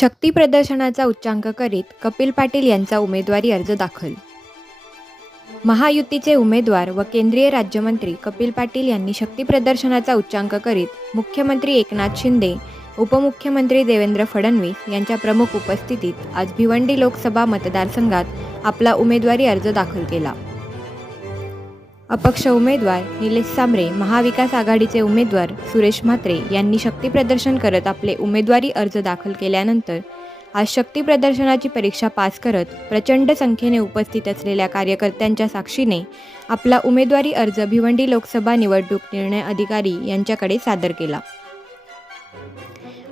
शक्ती प्रदर्शनाचा उच्चांक करीत कपिल पाटील यांचा उमेदवारी अर्ज दाखल. महायुतीचे उमेदवार व केंद्रीय राज्यमंत्री कपिल पाटील यांनी शक्ती प्रदर्शनाचा उच्चांक करीत मुख्यमंत्री एकनाथ शिंदे उपमुख्यमंत्री देवेंद्र फडणवीस यांच्या प्रमुख उपस्थितीत आज भिवंडी लोकसभा मतदारसंघात आपला उमेदवारी अर्ज दाखल केला. अपक्ष उमेदवार निलेश सांबरे महाविकास आघाडीचे उमेदवार सुरेश म्हात्रे यांनी शक्ती प्रदर्शन करत आपले उमेदवारी अर्ज दाखल केल्यानंतर आज शक्ती प्रदर्शनाची परीक्षा पास करत प्रचंड संख्येने उपस्थित असलेल्या कार्यकर्त्यांच्या साक्षीने आपला उमेदवारी अर्ज भिवंडी लोकसभा निवडणूक निर्णय अधिकारी यांच्याकडे सादर केला.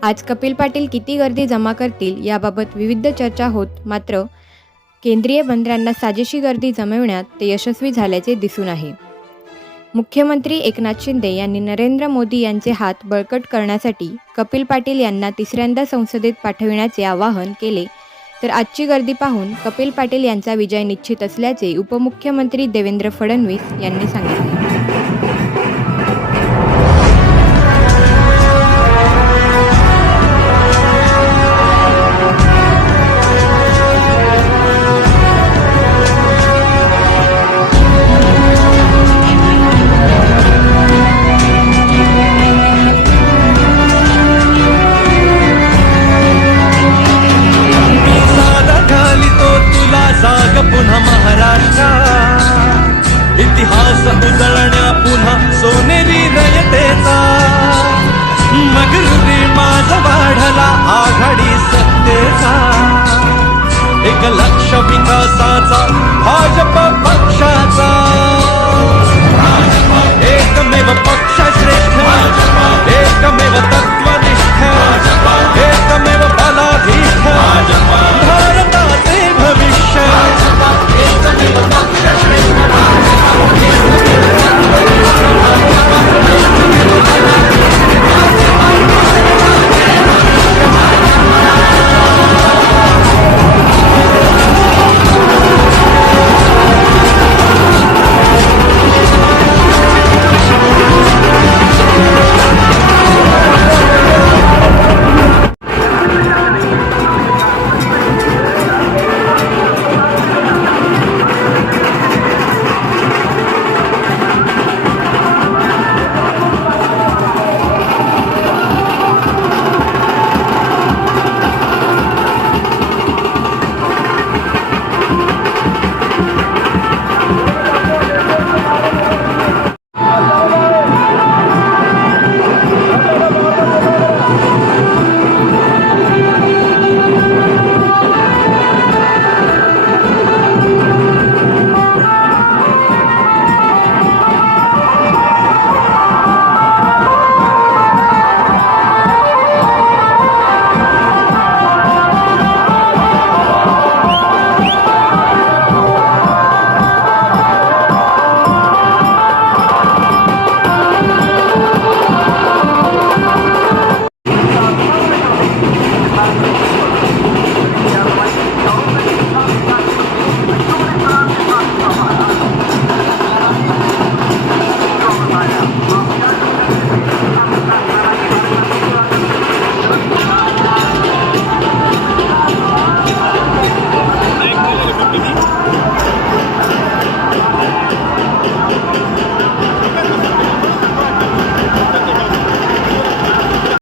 आज कपिल पाटील किती गर्दी जमा करतील याबाबत विविध चर्चा होत मात्र केंद्रीय मंत्र्यांना साजेशी गर्दी जमविण्यात ते यशस्वी झाल्याचे दिसून आहे. मुख्यमंत्री एकनाथ शिंदे यांनी नरेंद्र मोदी यांचे हात बळकट करण्यासाठी कपिल पाटील यांना तिसऱ्यांदा संसदेत पाठविण्याचे आवाहन केले. तर आजची गर्दी पाहून कपिल पाटील यांचा विजय निश्चित असल्याचे उपमुख्यमंत्री देवेंद्र फडणवीस यांनी सांगितले.